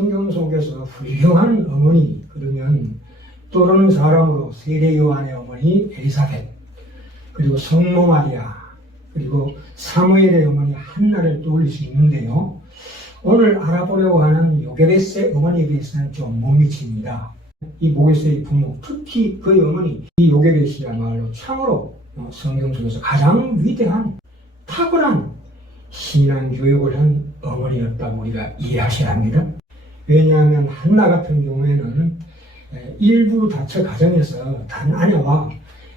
성경 속에서 훌륭한 어머니, 그러면 또는 사람으로 세례 요한의 어머니 엘리사벳, 그리고 성모 마리아, 그리고 사무엘의 어머니 한나를 떠올릴 수 있는데요. 오늘 알아보려고 하는 요게베스의 어머니에 대해서는 좀 못 미칩니다. 이 모게스의 부모, 특히 그의 어머니 이 요게베스야말로 참으로 성경 속에서 가장 위대한 탁월한 신앙 교육을 한 어머니였다고 우리가 이해하셔야 합니다. 왜냐하면 한나 같은 경우에는 일부 다처 가정에서 단 아내와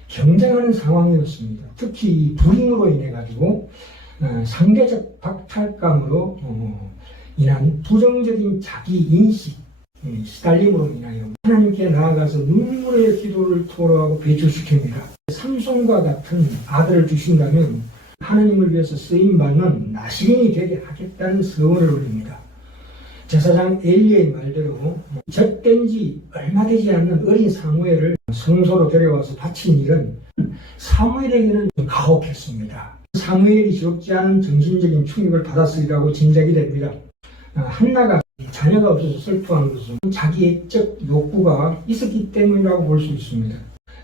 경쟁하는 상황이었습니다. 특히 이 불임으로 인해 가지고 상대적 박탈감으로 인한 부정적인 자기 인식, 시달림으로 인하여 하나님께 나아가서 눈물의 기도를 토로하고 배출시킵니다. 삼손과 같은 아들을 주신다면 하나님을 위해서 쓰임받는 나시린이 되게 하겠다는 서원을 올립니다. 제사장 엘리의 말대로 젖된 지 얼마 되지 않는 어린 사무엘을 성소로 데려와서 바친 일은 사무엘에게는 가혹했습니다. 사무엘이 적지 않은 정신적인 충격을 받았으리라고 짐작이 됩니다. 한나가 자녀가 없어서 슬퍼하는 것은 자기애적 욕구가 있었기 때문이라고 볼 수 있습니다.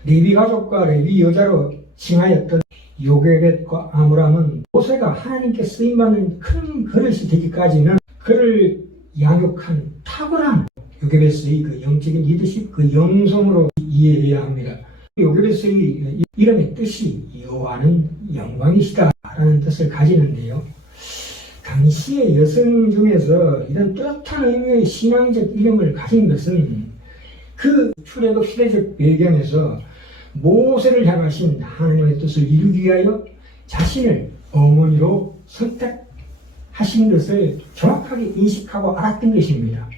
레위 가족과 레위 여자로 칭하였던 요게벳과 아므람은 모세가 하나님께 쓰임받는 큰 그릇이 되기까지는 그를 양육한 탁월한 요게베스의 그 영적인 리더십, 그 영성으로 이해해야 합니다. 요게베스의 이름의 뜻이 여호와는 영광이시다 라는 뜻을 가지는데요. 당시의 여성 중에서 이런 뚜렷한 의미의 신앙적 이름을 가진 것은 그 출애굽 시대적 배경에서 모세를 향하신 하나님의 뜻을 이루기 위하여 자신을 어머니로 선택하신 것을 정확하게 인식하고 알았던 것입니다.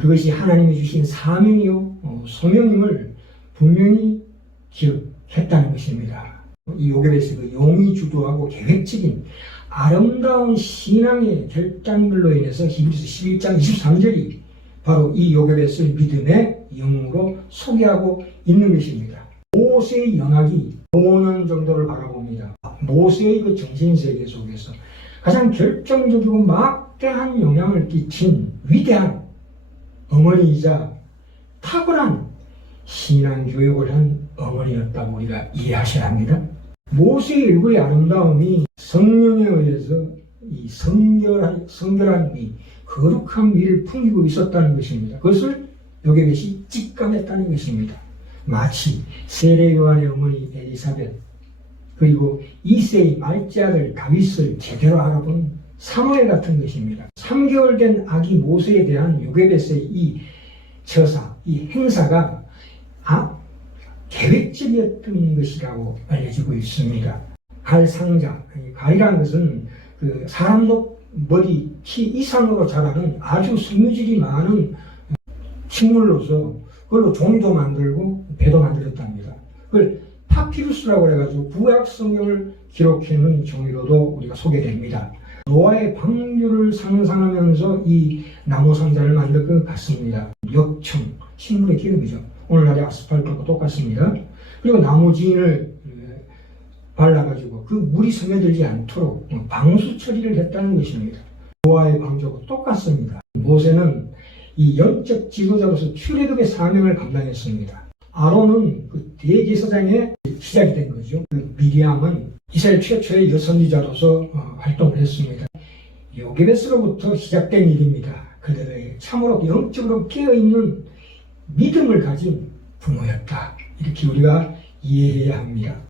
그것이 하나님이 주신 사명이요 소명임을 분명히 기억했다는 것입니다. 이 요게베스 그 용의 주도하고 계획적인 아름다운 신앙의 결단들로 인해서 히브리서 11장 23절이 바로 이 요게베스의 믿음의 영으로 소개하고 있는 것입니다. 모세의 영학이 5년 정도를 바라봅니다. 모세의 그 정신세계 속에서 가장 결정적이고 막대한 영향을 끼친 위대한 어머니이자 탁월한 신앙교육을 한 어머니였다고 우리가 이해하셔야 합니다. 모세의 얼굴의 아름다움이 성령에 의해서 이 성결한 미, 거룩한 미를 풍기고 있었다는 것입니다. 그것을 요게벳이 직감했다는 것입니다. 마치 세례 요한의 어머니 엘리사벳, 그리고 이세의 말째 아들 다윗을 제대로 알아본 사무엘 같은 것입니다. 3개월 된 아기 모세에 대한 요게벳의 이 처사, 이 행사가 계획적이었던 것이라고 알려지고 있습니다. 갈상자, 갈이라는 것은 그 사람 머리 키 이상으로 자라는 아주 섬유질이 많은 식물로서 그걸로 종이도 만들고 배도 만들었답니다. 그걸 파피루스라고 해가지고 구약 성경을 기록해놓은 종이로도 우리가 소개됩니다. 노아의 방주를 상상하면서 이 나무 상자를 만들 것 같습니다. 역청, 식물의 기름이죠. 오늘날의 아스팔트와 똑같습니다. 그리고 나무진을 발라가지고 그 물이 스며들지 않도록 방수 처리를 했다는 것입니다. 노아의 방주하고 똑같습니다. 모세는 이 영적 지도자로서 출애굽의 사명을 감당했습니다. 아론은 그 대제사장의 시작이 된 거죠. 그 미리암은 이스라엘 최초의 여선지자로서 활동을 했습니다. 요게베스로부터 시작된 일입니다. 그들의 참으로 영적으로 깨어있는 믿음을 가진 부모였다. 이렇게 우리가 이해해야 합니다.